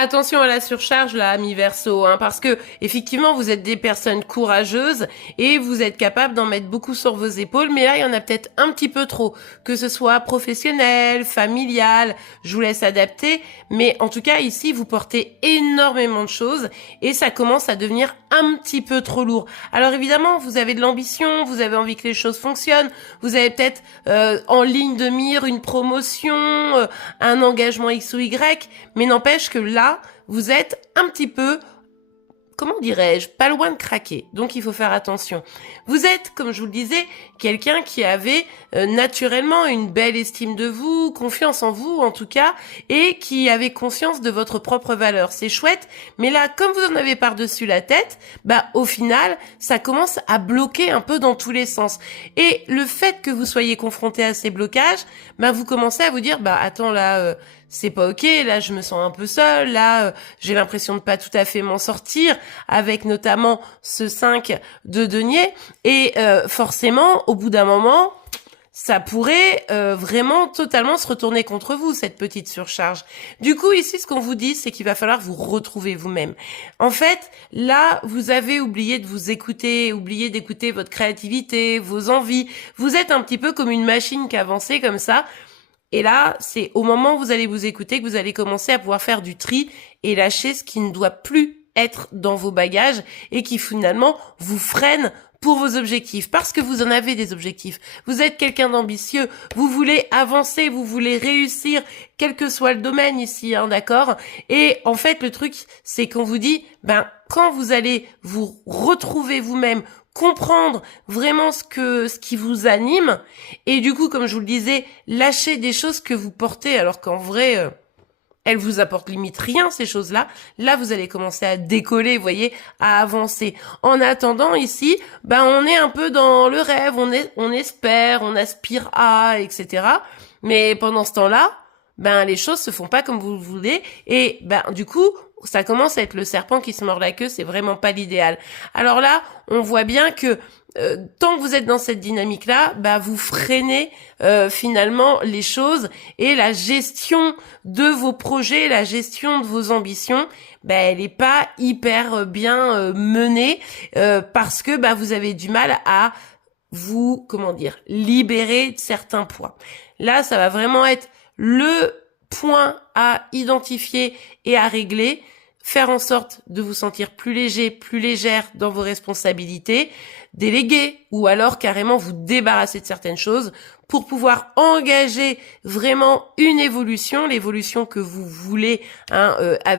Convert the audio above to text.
Attention à la surcharge là, amis Verseau, hein, parce que effectivement vous êtes des personnes courageuses et vous êtes capables d'en mettre beaucoup sur vos épaules, mais là il y en a peut-être un petit peu trop, que ce soit professionnel, familial, je vous laisse adapter, mais en tout cas ici vous portez énormément de choses et ça commence à devenir un petit peu trop lourd. Alors évidemment vous avez de l'ambition, vous avez envie que les choses fonctionnent, vous avez peut-être en ligne de mire une promotion, un engagement X ou Y, mais n'empêche que là, vous êtes un petit peu, comment dirais-je, pas loin de craquer. Donc il faut faire attention. Vous êtes, comme je vous le disais, quelqu'un qui avait naturellement une belle estime de vous, confiance en vous en tout cas, et qui avait conscience de votre propre valeur. C'est chouette, mais là, comme vous en avez par-dessus la tête, bah au final, ça commence à bloquer un peu dans tous les sens. Et le fait que vous soyez confronté à ces blocages, bah vous commencez à vous dire, bah attends là, c'est pas ok, là je me sens un peu seule, là j'ai l'impression de pas tout à fait m'en sortir, avec notamment ce 5 de denier, et forcément au bout d'un moment ça pourrait vraiment totalement se retourner contre vous, cette petite surcharge. Du coup, ici, ce qu'on vous dit, c'est qu'il va falloir vous retrouver vous-même. En fait, là, vous avez oublié de vous écouter, oublié d'écouter votre créativité, vos envies. Vous êtes un petit peu comme une machine qui avance comme ça. Et là, c'est au moment où vous allez vous écouter que vous allez commencer à pouvoir faire du tri et lâcher ce qui ne doit plus être dans vos bagages et qui finalement vous freine pour vos objectifs, parce que vous en avez des objectifs. Vous êtes quelqu'un d'ambitieux, vous voulez avancer, vous voulez réussir, quel que soit le domaine ici, hein, d'accord? Et en fait, le truc, c'est qu'on vous dit, quand vous allez vous retrouver vous-même, comprendre vraiment ce qui vous anime, et du coup, comme je vous le disais, lâcher des choses que vous portez, alors qu'en vrai, elles vous apportent limite rien, ces choses-là. Là, vous allez commencer à décoller, vous voyez, à avancer. En attendant, ici, on est un peu dans le rêve, on espère, on aspire à, etc. Mais pendant ce temps-là, les choses se font pas comme vous le voulez, et du coup, ça commence à être le serpent qui se mord la queue, c'est vraiment pas l'idéal. Alors là, on voit bien que tant que vous êtes dans cette dynamique-là, vous freinez finalement les choses, et la gestion de vos projets, la gestion de vos ambitions, elle est pas hyper bien menée parce que vous avez du mal à vous, libérer de certains points. Là, ça va vraiment être le point à identifier et à régler. Faire en sorte de vous sentir plus léger, plus légère dans vos responsabilités, déléguer ou alors carrément vous débarrasser de certaines choses pour pouvoir engager vraiment une évolution, l'évolution que vous voulez,